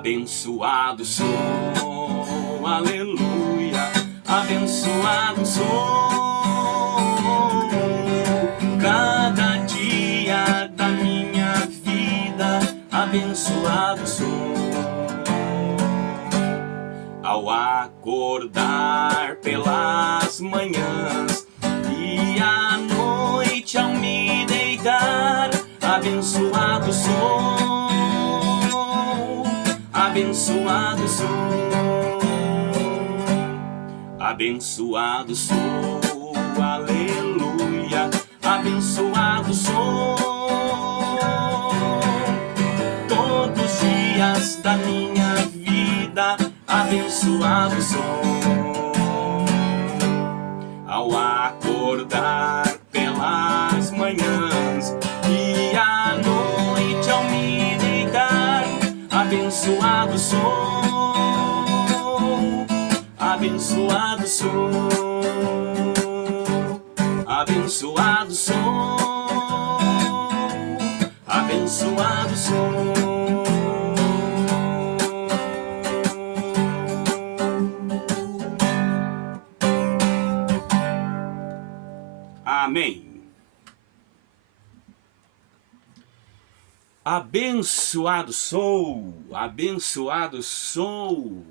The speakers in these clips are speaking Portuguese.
Abençoado sou, aleluia, abençoado sou. Cada dia da minha vida, abençoado sou. Ao acordar pelas manhãs e à noite ao me deitar, abençoado sou, abençoado sou, abençoado sou, aleluia, abençoado sou. Todos os dias da minha vida, abençoado sou. Ao acordar pelas manhãs e à noite ao me deitar, abençoado sou, abençoado sou, abençoado sou, abençoado sou. Amém. Abençoado sou, abençoado sou.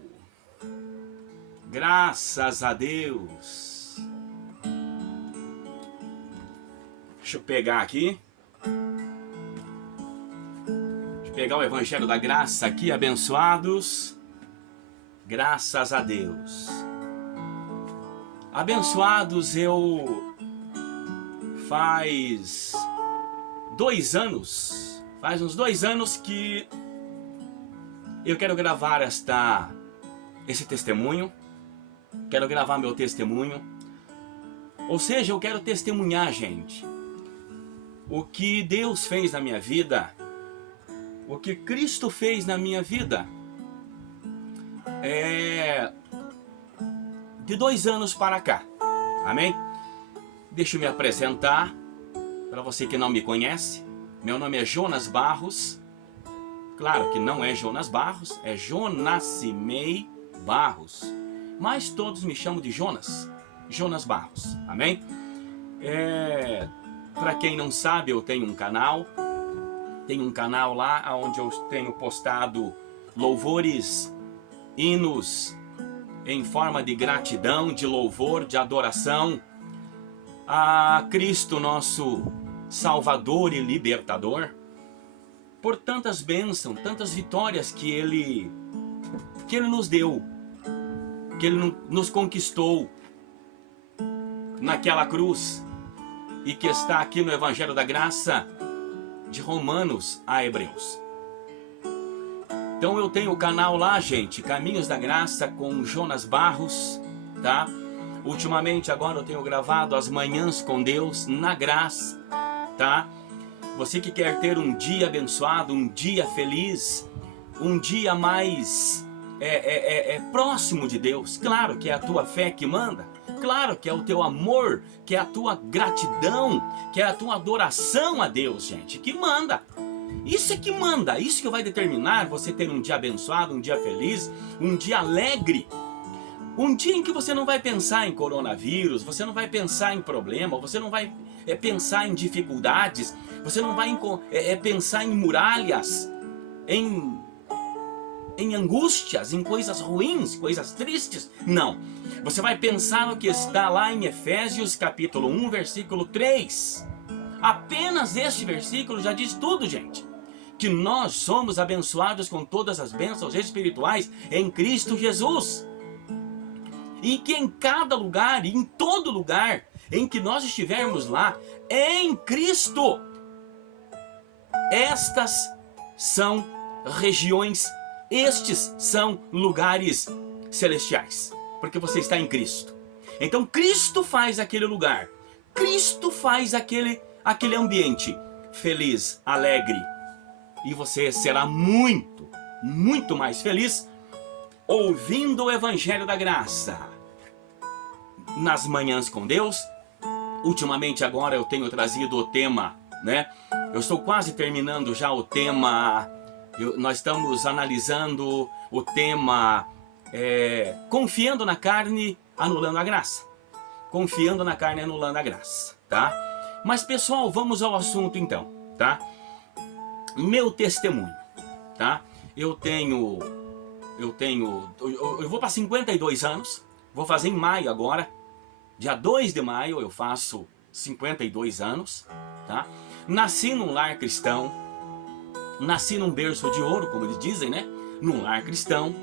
Graças a Deus. Deixa eu pegar aqui. Deixa eu pegar o Evangelho da Graça aqui, abençoados. Graças a Deus. Abençoados, faz uns 2 anos que eu quero gravar esse testemunho, quero gravar meu testemunho, ou seja, eu quero testemunhar, gente, o que Deus fez na minha vida, o que Cristo fez na minha vida, de 2 anos para cá, amém? Deixa eu me apresentar, para você que não me conhece. Meu nome é Jonas Barros. Claro que não é Jonas Barros, é Jonassimei Barros. Mas todos me chamam de Jonas Barros, amém? Para quem não sabe, eu tenho um canal. Tenho um canal lá onde eu tenho postado louvores, hinos, em forma de gratidão, de louvor, de adoração a Cristo, nosso Salvador e Libertador, por tantas bênçãos, tantas vitórias que Ele nos deu, que Ele nos conquistou naquela cruz e que está aqui no Evangelho da Graça, de Romanos a Hebreus. Então eu tenho o canal lá, gente, Caminhos da Graça com Jonas Barros, tá? Ultimamente agora eu tenho gravado as manhãs com Deus na graça, tá? Você que quer ter um dia abençoado, um dia feliz, um dia mais próximo de Deus, claro que é a tua fé que manda, claro que é o teu amor, que é a tua gratidão, que é a tua adoração a Deus, gente, que manda. Isso é que manda, isso que vai determinar você ter um dia abençoado, um dia feliz, um dia alegre. Um dia em que você não vai pensar em coronavírus, você não vai pensar em problema, você não vai pensar em dificuldades, você não vai pensar em muralhas, em angústias, em coisas ruins, coisas tristes. Não. Você vai pensar no que está lá em Efésios capítulo 1, versículo 3. Apenas este versículo já diz tudo, gente. Que nós somos abençoados com todas as bênçãos espirituais em Cristo Jesus. E que em cada lugar, em todo lugar em que nós estivermos lá, em Cristo, estas são regiões, estes são lugares celestiais, porque você está em Cristo. Então Cristo faz aquele lugar, Cristo faz aquele ambiente feliz, alegre, e você será muito, muito mais feliz ouvindo o Evangelho da Graça nas manhãs com Deus. Ultimamente agora eu tenho trazido o tema, né? Eu estou quase terminando já o tema Nós estamos analisando o tema confiando na carne, anulando a graça. Confiando na carne, anulando a graça, tá? Mas pessoal, vamos ao assunto então, tá? Meu testemunho, tá? Eu vou para 52 anos, vou fazer em maio agora, dia 2 de maio eu faço 52 anos, tá? Nasci num lar cristão, nasci num berço de ouro, como eles dizem, né? Num lar cristão,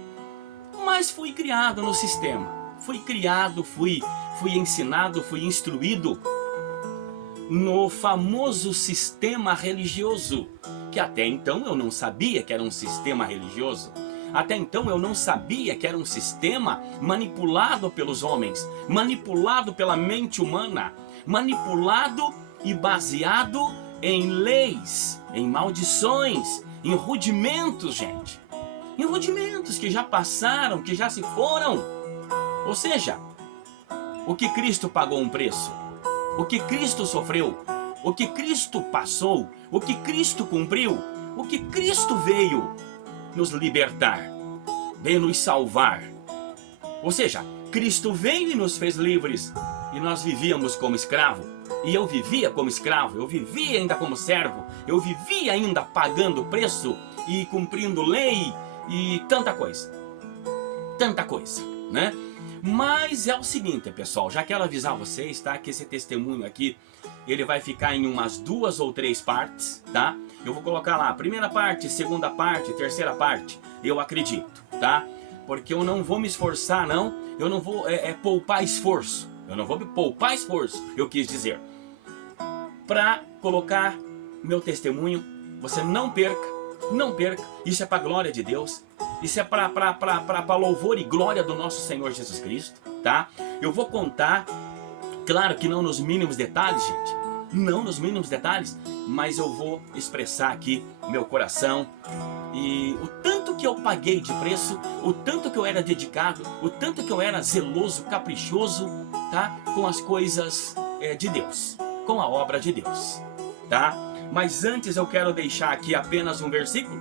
mas fui criado no sistema. Fui criado, fui ensinado, fui instruído no famoso sistema religioso, que até então eu não sabia que era um sistema religioso. Até então eu não sabia que era um sistema manipulado pelos homens, manipulado pela mente humana, manipulado e baseado em leis, em maldições, em rudimentos, gente. Em rudimentos que já passaram, que já se foram. Ou seja, o que Cristo pagou um preço, o que Cristo sofreu, o que Cristo passou, o que Cristo cumpriu, o que Cristo veio nos libertar, veio nos salvar. Ou seja, Cristo veio e nos fez livres, e nós vivíamos como escravo, e eu vivia como escravo, eu vivia ainda como servo, eu vivia ainda pagando preço e cumprindo lei e tanta coisa, né? Mas é o seguinte, pessoal, já quero avisar vocês, tá, que esse testemunho aqui, ele vai ficar em umas 2 ou 3 partes, tá? Eu vou colocar lá, primeira parte, segunda parte, terceira parte, eu acredito, tá? Porque eu não vou me esforçar, não, eu não vou poupar esforço, eu quis dizer, para colocar meu testemunho. Você não perca, isso é para a glória de Deus, isso é para louvor e glória do nosso Senhor Jesus Cristo, tá? Eu vou contar, claro que não nos mínimos detalhes, gente, não nos mínimos detalhes, mas eu vou expressar aqui meu coração e o tanto que eu paguei de preço, o tanto que eu era dedicado, o tanto que eu era zeloso, caprichoso, tá? Com as coisas de Deus, com a obra de Deus, tá? Mas antes eu quero deixar aqui apenas um versículo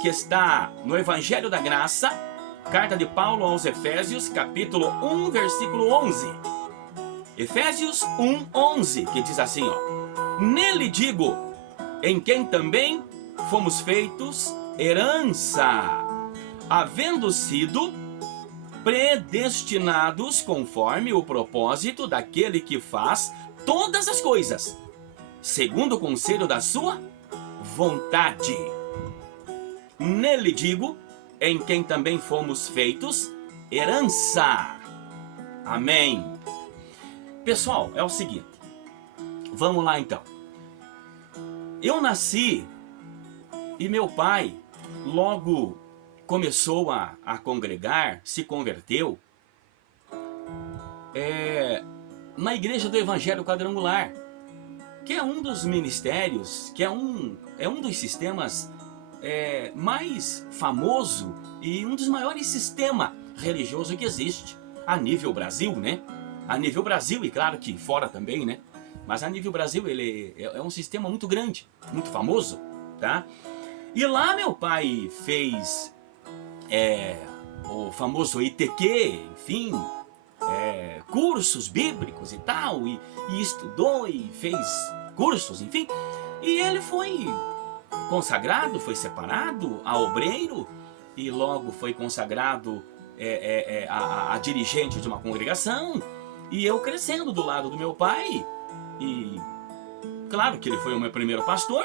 que está no Evangelho da Graça, carta de Paulo aos Efésios, capítulo 1, versículo 11. Efésios 1, 11, que diz assim, ó: nele digo, em quem também fomos feitos herança, havendo sido predestinados conforme o propósito daquele que faz todas as coisas, segundo o conselho da sua vontade. Nele digo, em quem também fomos feitos herança. Amém. Pessoal, é o seguinte, vamos lá então. Eu nasci e meu pai logo começou a congregar, se converteu na Igreja do Evangelho Quadrangular, que é um dos ministérios, que é um dos sistemas mais famoso e um dos maiores sistemas religiosos que existe a nível Brasil, né? A nível Brasil e claro que fora também, né? Mas a nível Brasil ele é um sistema muito grande, muito famoso, tá? E lá meu pai fez o famoso ITQ, enfim, cursos bíblicos e tal, e estudou e fez cursos, enfim, e ele foi consagrado, foi separado a obreiro e logo foi consagrado a dirigente de uma congregação, e eu crescendo do lado do meu pai, e claro que ele foi o meu primeiro pastor,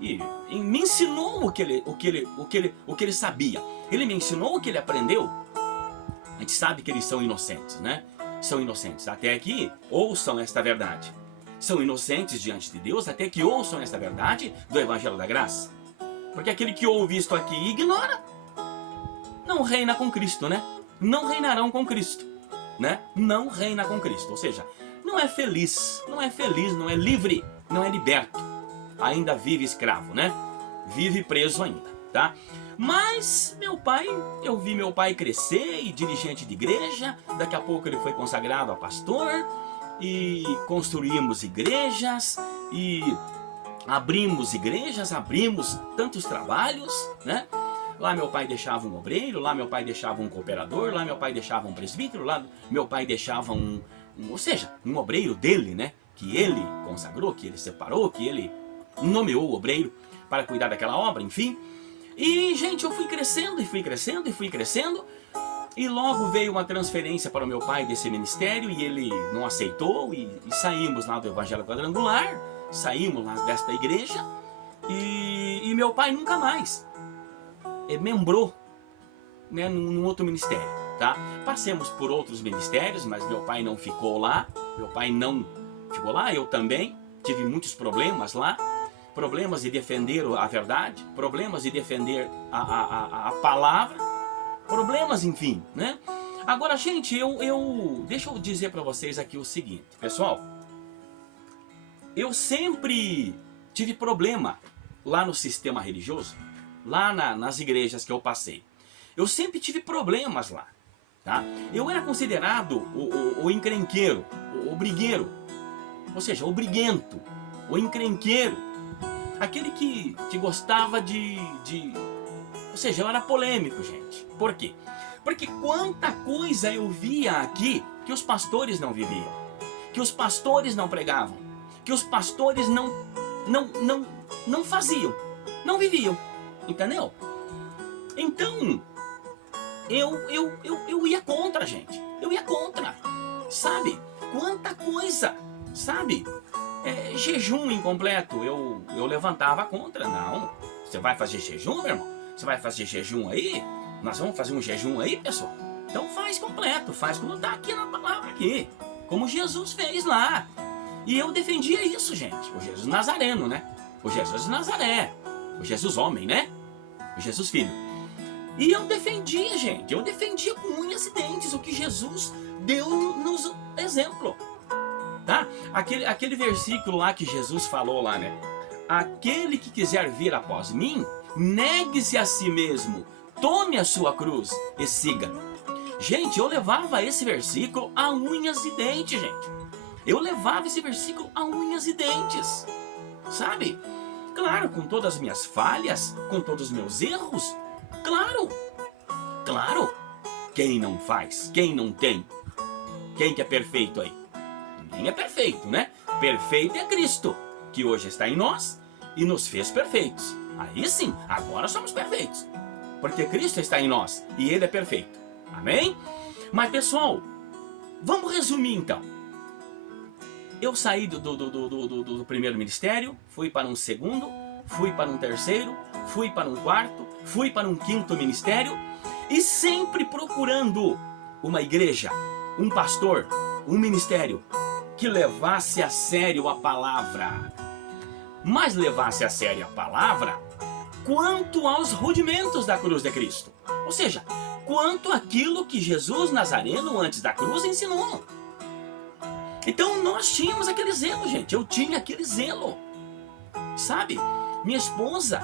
e me ensinou o que ele sabia. Ele me ensinou o que ele aprendeu. A gente sabe que eles são inocentes, né? São inocentes até que ouçam esta verdade. São inocentes diante de Deus até que ouçam esta verdade do Evangelho da Graça. Porque aquele que ouve isto aqui e ignora, não reina com Cristo, né? Não reinarão com Cristo, né? Não reina com Cristo. Ou seja, não é feliz, não é livre, não é liberto. Ainda vive escravo, né? Vive preso ainda, tá? Mas meu pai, eu vi meu pai crescer e dirigente de igreja, daqui a pouco ele foi consagrado a pastor e construímos igrejas e abrimos igrejas, abrimos tantos trabalhos, né? Lá meu pai deixava um obreiro, lá meu pai deixava um cooperador, lá meu pai deixava um presbítero, lá meu pai deixava ou seja, um obreiro dele, né? Que ele consagrou, que ele separou, que ele nomeou o obreiro para cuidar daquela obra, enfim. E, gente, eu fui crescendo e fui crescendo e fui crescendo. E logo veio uma transferência para o meu pai desse ministério e ele não aceitou e saímos lá do Evangelho Quadrangular, saímos lá desta igreja e meu pai nunca mais membrou, né, num outro ministério, tá? Passemos por outros ministérios, mas meu pai não ficou lá, eu também tive muitos problemas lá, problemas de defender a verdade, problemas de defender a palavra, problemas, enfim, né? Agora, gente, deixa eu dizer para vocês aqui o seguinte, pessoal, eu sempre tive problema lá no sistema religioso, lá nas igrejas que eu passei. Eu sempre tive problemas lá, tá? Eu era considerado o encrenqueiro, o brigueiro, ou seja, o briguento, o encrenqueiro, aquele que gostava ou seja, eu era polêmico, gente. Por quê? Porque quanta coisa eu via aqui que os pastores não viviam, que os pastores não pregavam, que os pastores não faziam, não viviam, entendeu? Então, eu ia contra, gente. Eu ia contra, sabe? Quanta coisa, sabe? Jejum incompleto, eu levantava contra. Não, você vai fazer jejum, meu irmão? Você vai fazer jejum aí? Nós vamos fazer um jejum aí, pessoal? Então faz completo, faz como está aqui na palavra aqui. Como Jesus fez lá. E eu defendia isso, gente. O Jesus Nazareno, né? O Jesus de Nazaré. O Jesus homem, né? O Jesus filho. E eu defendia, gente. Eu defendia com unhas e dentes o que Jesus deu nos exemplo. Tá? Aquele versículo lá que Jesus falou lá, né? Aquele que quiser vir após mim, negue-se a si mesmo, tome a sua cruz e siga-me. Gente, eu levava esse versículo a unhas e dentes, gente. Eu levava esse versículo a unhas e dentes, sabe? Claro, com todas as minhas falhas, com todos os meus erros, claro, claro. Quem não faz? Quem não tem? Quem que é perfeito aí? Ninguém é perfeito, né? Perfeito é Cristo, que hoje está em nós e nos fez perfeitos. Aí sim, agora somos perfeitos, porque Cristo está em nós e Ele é perfeito. Amém? Mas pessoal, vamos resumir então. Eu saí do primeiro ministério, fui para um segundo, fui para um terceiro, fui para um quarto, fui para um quinto ministério e sempre procurando uma igreja, um pastor, um ministério que levasse a sério a palavra. Mas levasse a sério a palavra quanto aos rudimentos da cruz de Cristo. Ou seja, quanto àquilo que Jesus Nazareno antes da cruz ensinou. Então nós tínhamos aquele zelo, gente. Eu tinha aquele zelo. Sabe? Minha esposa,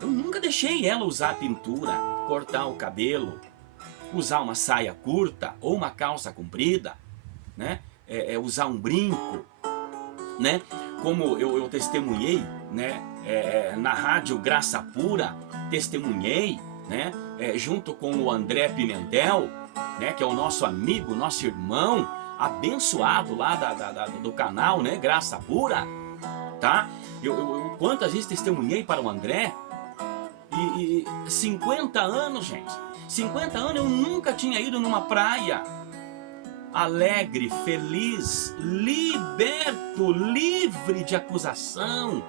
eu nunca deixei ela usar pintura, cortar o cabelo, usar uma saia curta ou uma calça comprida, né? Usar um brinco, né? Como eu testemunhei, né? Na rádio Graça Pura, testemunhei, né? Junto com o André Pimentel, né? Que é o nosso amigo, nosso irmão, abençoado lá do canal, né? Graça Pura, tá? Eu quantas vezes testemunhei para o André, e 50 anos, gente, 50 anos eu nunca tinha ido numa praia, alegre, feliz, liberto, livre de acusação,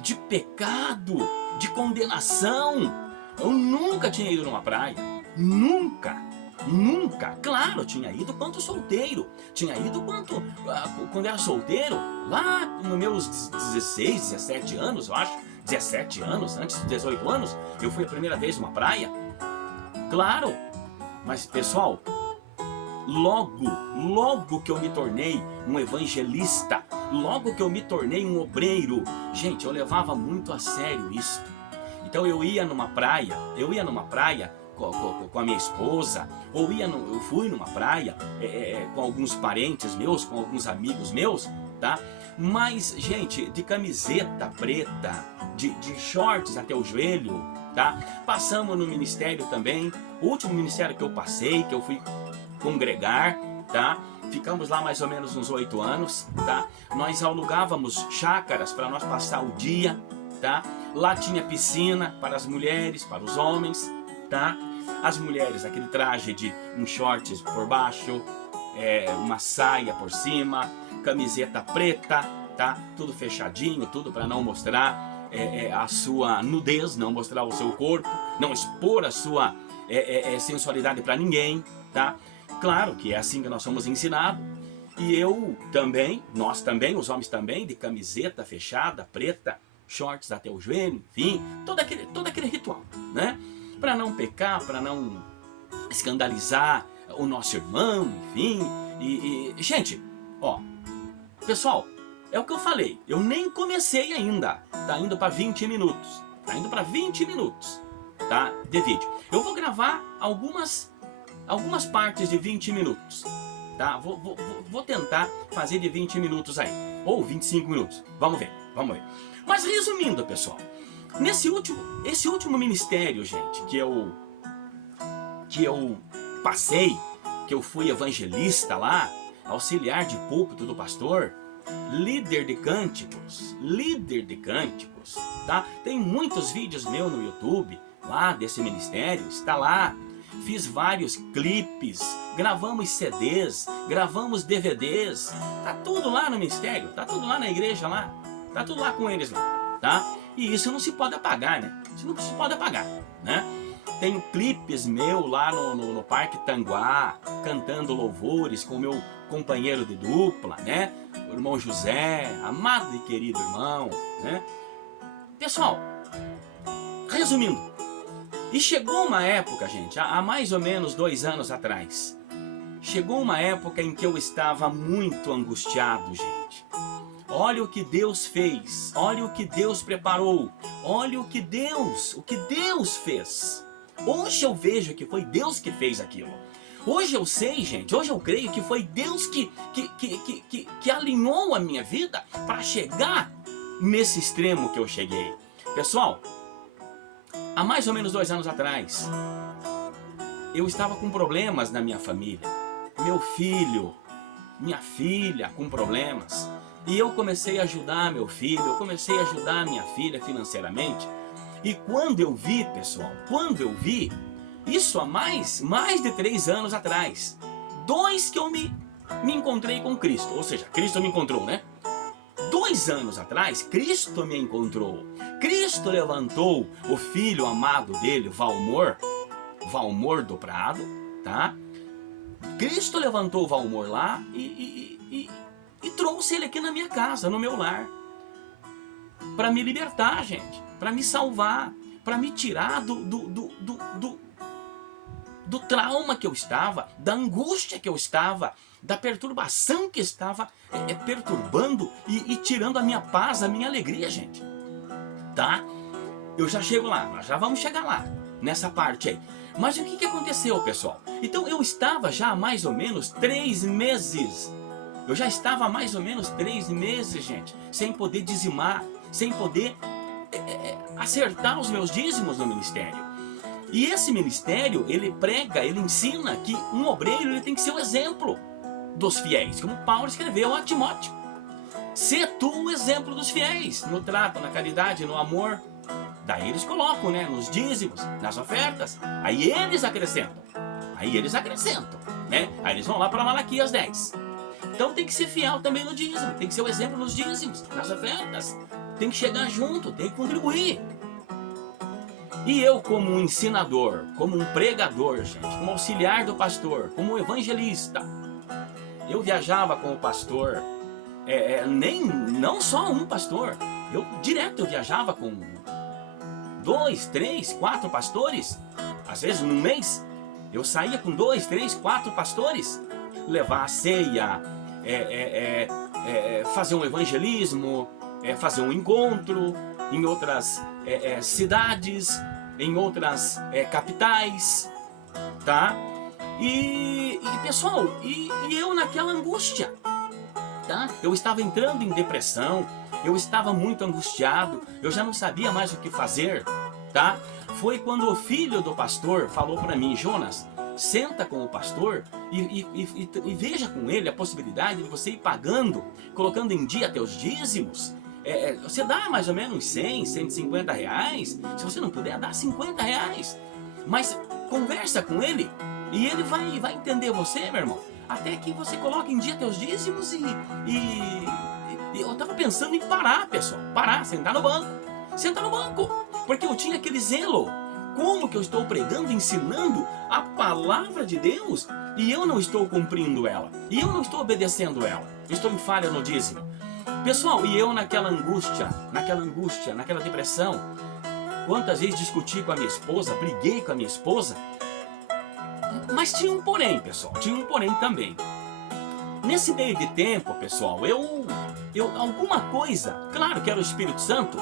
de pecado, de condenação. Eu nunca tinha ido numa praia, nunca. Claro, tinha ido quando solteiro, tinha ido quando era solteiro, lá nos meus 16, 17 anos, eu acho, 17 anos, antes de 18 anos, eu fui a primeira vez numa praia, claro, mas pessoal, logo que eu me tornei um evangelista, logo que eu me tornei um obreiro, gente, eu levava muito a sério isso. Então eu ia numa praia com a minha esposa, eu fui numa praia com alguns parentes meus, com alguns amigos meus, tá? Mas, gente, de camiseta preta, de shorts até o joelho, tá? Passamos no ministério também, o último ministério que eu passei, que eu fui congregar, tá? Ficamos lá mais ou menos uns 8 anos, tá? Nós alugávamos chácaras para nós passar o dia, tá? Lá tinha piscina para as mulheres, para os homens, tá? As mulheres, aquele traje de um shorts por baixo, uma saia por cima, camiseta preta, tá? Tudo fechadinho, tudo para não mostrar a sua nudez, não mostrar o seu corpo, não expor a sua sensualidade para ninguém, tá? Claro que é assim que nós somos ensinados. E eu também, nós também, os homens também, de camiseta fechada, preta, shorts até o joelho, enfim, todo aquele ritual, né? Para não pecar, para não escandalizar o nosso irmão, enfim. Gente, ó, pessoal, é o que eu falei, eu nem comecei ainda, tá indo para 20 minutos, tá, de vídeo. Eu vou gravar algumas partes de 20 minutos, tá? Vou tentar fazer de 20 minutos aí, ou 25 minutos, vamos ver. Mas resumindo, pessoal, esse último ministério, gente, que eu passei, que eu fui evangelista lá, auxiliar de púlpito do pastor, líder de cânticos, tá? Tem muitos vídeos meus no YouTube, lá desse ministério, está lá. Fiz vários clipes, gravamos CDs, gravamos DVDs, tá tudo lá no ministério, tá tudo lá na igreja lá, tá tudo lá com eles lá, tá? E isso não se pode apagar, né? Isso não se pode apagar, né? Tenho clipes meu lá no Parque Tanguá, cantando louvores com o meu companheiro de dupla, né? O irmão José, amado e querido irmão, né? Pessoal, resumindo, e chegou uma época, gente, há mais ou menos 2 anos atrás, chegou uma época em que eu estava muito angustiado, gente. Olha o que Deus fez, olha o que Deus preparou, olha o que Deus fez. Hoje eu vejo que foi Deus que fez aquilo. Hoje eu sei, gente, hoje eu creio que foi Deus que alinhou a minha vida para chegar nesse extremo que eu cheguei. Pessoal, há mais ou menos 2 anos atrás, eu estava com problemas na minha família. Meu filho, minha filha com problemas. E eu comecei a ajudar meu filho, eu comecei a ajudar minha filha financeiramente. E quando eu vi, pessoal, isso há mais de 3 anos atrás, 2 que eu me encontrei com Cristo, ou seja, Cristo me encontrou, né? 2 anos atrás, Cristo me encontrou. Cristo levantou o filho amado dele, Valmor do Prado, tá? Cristo levantou o Valmor lá e trouxe ele aqui na minha casa, no meu lar, para me libertar, gente, para me salvar, para me tirar do trauma que eu estava, da angústia que eu estava, da perturbação que estava perturbando e tirando a minha paz, a minha alegria, gente. Tá? Eu já chego lá, nós já vamos chegar lá, nessa parte aí. Mas o que aconteceu, pessoal? Então eu estava já há mais ou menos 3 meses. Eu já estava há mais ou menos 3 meses, gente, sem poder dizimar, sem poder acertar os meus dízimos no ministério. E esse ministério, ele prega, ele ensina que um obreiro ele tem que ser o exemplo dos fiéis, como Paulo escreveu a Timóteo. Sê tu o exemplo dos fiéis, no trato, na caridade, no amor. Daí eles colocam, né, nos dízimos, nas ofertas. Aí eles acrescentam, né? Aí eles vão lá para Malaquias 10. Então tem que ser fiel também no dízimo, tem que ser o exemplo nos dízimos, nas ofertas. Tem que chegar junto, tem que contribuir. E eu, como um ensinador, como um pregador, gente, como auxiliar do pastor, como um evangelista, eu viajava com o pastor, não só um pastor, eu viajava com 2, 3, 4 pastores. Às vezes num mês eu saía com 2, 3, 4 pastores, levar a ceia, fazer um evangelismo, fazer um encontro em outras cidades, em outras capitais, tá? E pessoal, eu naquela angústia, tá? Eu estava entrando em depressão, eu estava muito angustiado, eu já não sabia mais o que fazer, tá? Foi quando o filho do pastor falou para mim: Jonas, senta com o pastor e veja com ele a possibilidade de você ir pagando, colocando em dia teus dízimos. Você dá mais ou menos 100, 150 reais. Se você não puder, dá 50 reais. Mas conversa com ele e ele vai entender você, meu irmão. Até que você coloque em dia teus dízimos e eu estava pensando em parar, pessoal. Parar, sentar no banco. Sentar no banco. Porque eu tinha aquele zelo. Como que eu estou pregando, ensinando a palavra de Deus e eu não estou cumprindo ela? E eu não estou obedecendo ela? Estou em falha no dízimo. Pessoal, e eu naquela angústia, naquela depressão. Quantas vezes discuti com a minha esposa, briguei com a minha esposa. Mas tinha um porém, pessoal. Tinha um porém também. Nesse meio de tempo, pessoal, eu alguma coisa, claro que era o Espírito Santo.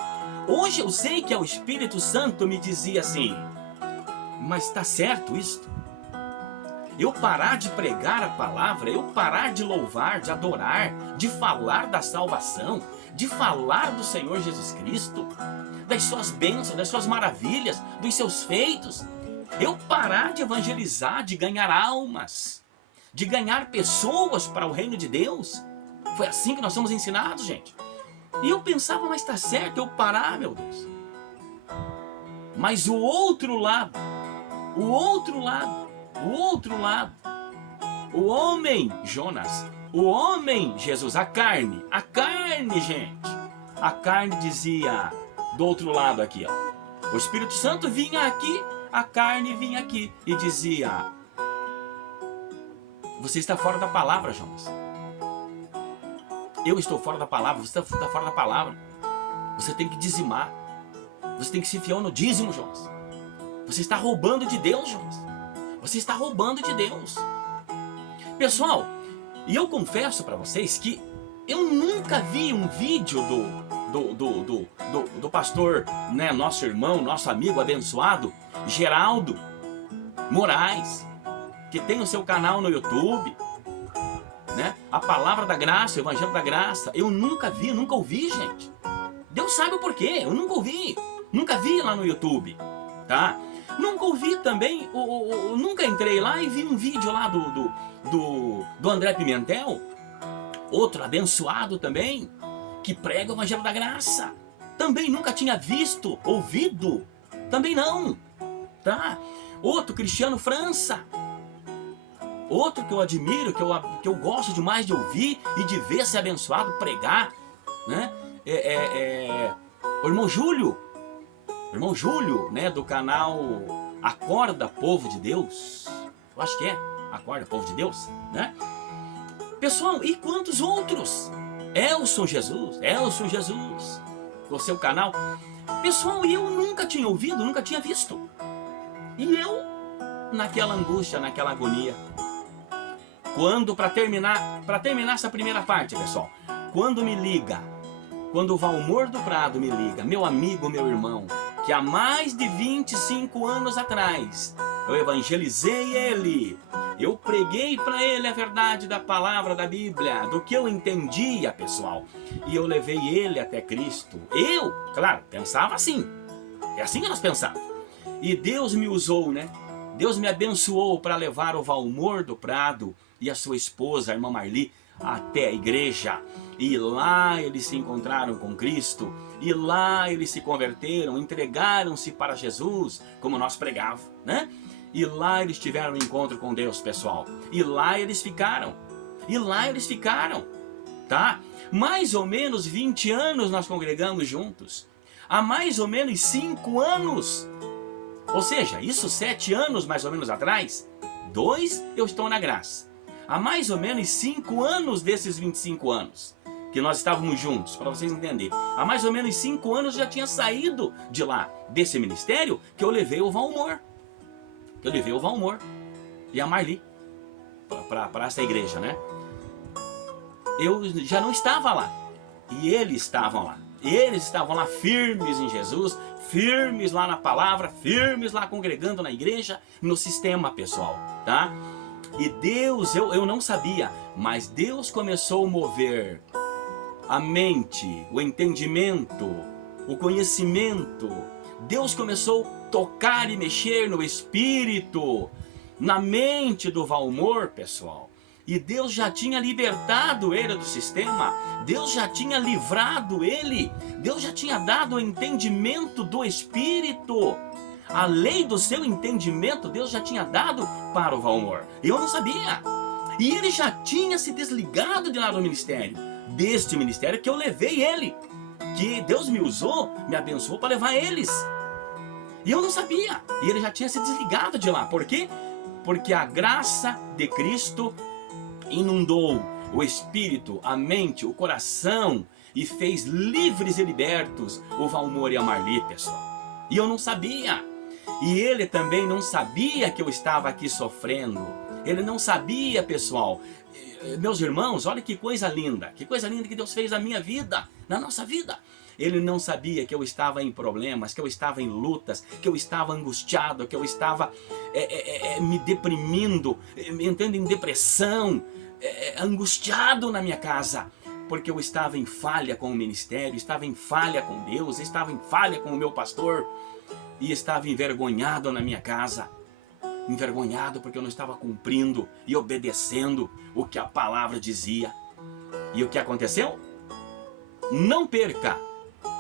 Hoje eu sei que é o Espírito Santo me dizia assim: mas está certo isto? Eu parar de pregar a palavra, eu parar de louvar, de adorar, de falar da salvação, de falar do Senhor Jesus Cristo, das suas bênçãos, das suas maravilhas, dos seus feitos. Eu parar de evangelizar, de ganhar almas, de ganhar pessoas para o reino de Deus. Foi assim que nós somos ensinados, gente. E eu pensava, mas está certo eu parar, meu Deus. Mas o outro lado, o homem Jonas, o homem Jesus, a carne, gente. A carne dizia do outro lado aqui, ó. O Espírito Santo vinha aqui, a carne vinha aqui e dizia: você está fora da palavra, Jonas. Eu estou fora da palavra, você está fora da palavra. Você tem que dizimar. Você tem que se fiar no dízimo, Jonas. Você está roubando de Deus, Jonas. Você está roubando de Deus. Pessoal, e eu confesso para vocês que eu nunca vi um vídeo do pastor, né, nosso irmão, nosso amigo abençoado, Geraldo Moraes, que tem o seu canal no YouTube, né? A Palavra da Graça, o Evangelho da Graça. Eu nunca vi, nunca ouvi, gente. Deus sabe o porquê, eu nunca ouvi. Nunca vi lá no YouTube, tá? Nunca ouvi também, nunca entrei lá e vi um vídeo lá do André Pimentel, outro abençoado também, que prega o Evangelho da Graça. Também nunca tinha visto, ouvido, também não, tá? Outro, Cristiano França. Outro que eu admiro, que eu gosto demais de ouvir e de ver ser abençoado, pregar, né? O irmão Júlio, né, do canal Acorda Povo de Deus. Eu acho que é Acorda Povo de Deus, né? Pessoal, e quantos outros? Elson Jesus, o seu canal. Pessoal, e eu nunca tinha ouvido, nunca tinha visto. E eu, naquela angústia, naquela agonia. Quando, para terminar essa primeira parte, pessoal, quando o Valmor do Prado me liga, meu amigo, meu irmão, que há mais de 25 anos atrás, eu evangelizei ele, eu preguei para ele a verdade da palavra da Bíblia, do que eu entendia, pessoal, e eu levei ele até Cristo. Eu, claro, pensava assim, é assim que nós pensávamos. E Deus me usou, né? Deus me abençoou para levar o Valmor do Prado e a sua esposa, a irmã Marli, até a igreja. E lá eles se encontraram com Cristo. E lá eles se converteram, entregaram-se para Jesus, como nós pregávamos, né? E lá eles tiveram um encontro com Deus, pessoal. E lá eles ficaram. Tá? Mais ou menos 20 anos nós congregamos juntos. Há mais ou menos 5 anos. Ou seja, isso 7 anos mais ou menos atrás. 2 eu estou na graça. Há mais ou menos 5 anos desses 25 anos que nós estávamos juntos, para vocês entenderem. Há mais ou menos 5 anos eu já tinha saído de lá, desse ministério, que eu levei o Valmor. E a Marli para essa igreja, né? Eu já não estava lá. E eles estavam lá. Eles estavam lá firmes em Jesus, firmes lá na palavra, firmes lá congregando na igreja, no sistema, pessoal, tá? E Deus, eu não sabia, mas Deus começou a mover a mente, o entendimento, o conhecimento. Deus começou a tocar e mexer no espírito, na mente do Valmor, pessoal. E Deus já tinha libertado ele do sistema, Deus já tinha livrado ele, Deus já tinha dado o entendimento do espírito. A lei do seu entendimento Deus já tinha dado para o Valmor. Eu não sabia. E ele já tinha se desligado de lá do ministério. Deste ministério que eu levei ele. Que Deus me usou, me abençoou para levar eles. E eu não sabia. E ele já tinha se desligado de lá. Por quê? Porque a graça de Cristo inundou o espírito, a mente, o coração e fez livres e libertos o Valmor e a Marli, pessoal. E eu não sabia. E ele também não sabia que eu estava aqui sofrendo. Ele não sabia, pessoal. Meus irmãos, olha que coisa linda que Deus fez na minha vida, na nossa vida. Ele não sabia que eu estava em problemas, que eu estava em lutas, que eu estava angustiado, que eu estava me deprimindo, entrando em depressão, angustiado na minha casa. Porque eu estava em falha com o ministério, estava em falha com Deus, estava em falha com o meu pastor. E estava envergonhado na minha casa. Envergonhado porque eu não estava cumprindo e obedecendo o que a palavra dizia. E o que aconteceu? Não perca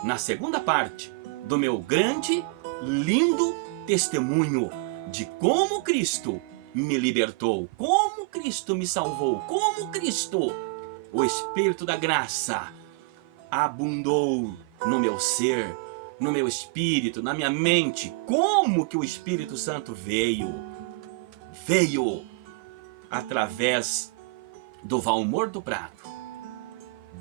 na segunda parte do meu grande, lindo testemunho de como Cristo me libertou, como Cristo me salvou, como Cristo, o Espírito da graça, abundou no meu ser, no meu espírito, na minha mente. Como que o Espírito Santo veio através do Valmor do Prado.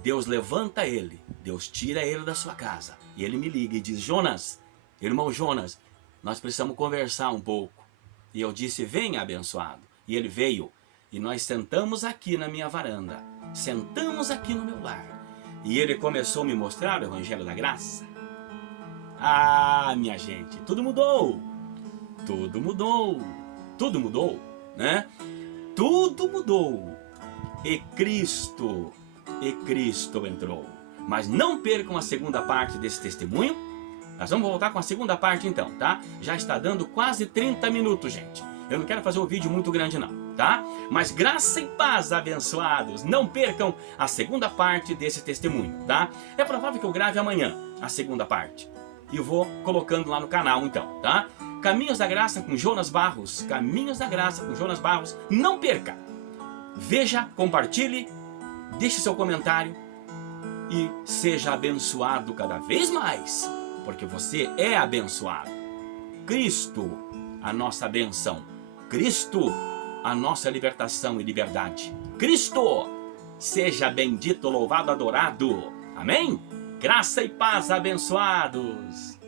Deus levanta ele, Deus tira ele da sua casa, e ele me liga e diz: Jonas, irmão Jonas, nós precisamos conversar um pouco. E eu disse: venha, abençoado. E ele veio, e nós sentamos aqui na minha varanda, sentamos aqui no meu lar, e ele começou a me mostrar o Evangelho da Graça. Ah, minha gente, tudo mudou, tudo mudou, tudo mudou, né? Tudo mudou. E Cristo entrou. Mas não percam a segunda parte desse testemunho. Nós vamos voltar com a segunda parte então, tá? Já está dando quase 30 minutos, gente. Eu não quero fazer um vídeo muito grande não, tá? Mas graça e paz, abençoados. Não percam a segunda parte desse testemunho, tá? É provável que eu grave amanhã a segunda parte. E eu vou colocando lá no canal então, tá? Caminhos da Graça com Jonas Barros. Caminhos da Graça com Jonas Barros. Não perca! Veja, compartilhe, deixe seu comentário e seja abençoado cada vez mais, porque você é abençoado. Cristo, a nossa benção. Cristo, a nossa libertação e liberdade. Cristo, seja bendito, louvado, adorado. Amém? Graça e paz, abençoados.